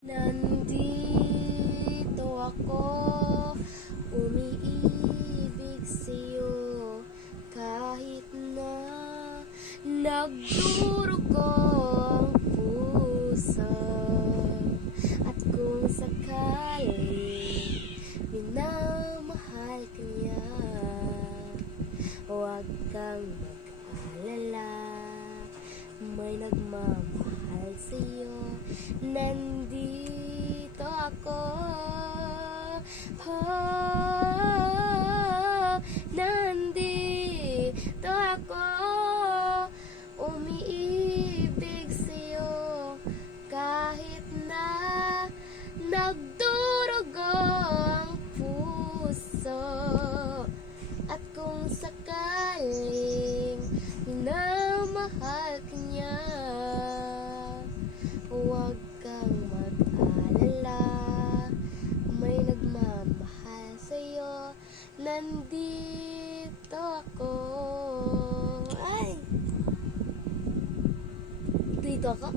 Nandito ako, umiibig sa'yo, kahit na nagdurugo ang puso. At kung sakaling minamahal ka niya, huwag kang mag-alala, may nagmamahal sa'yo. Nandito ako, nandito ako, umiibig sa'yo, kahit na nagdurugo ang puso. At kung sakaling minamahal ka niya, huwag kang mag-alala, may nagmamahal sa'yo. Nandito ako. Ay! Dito ako?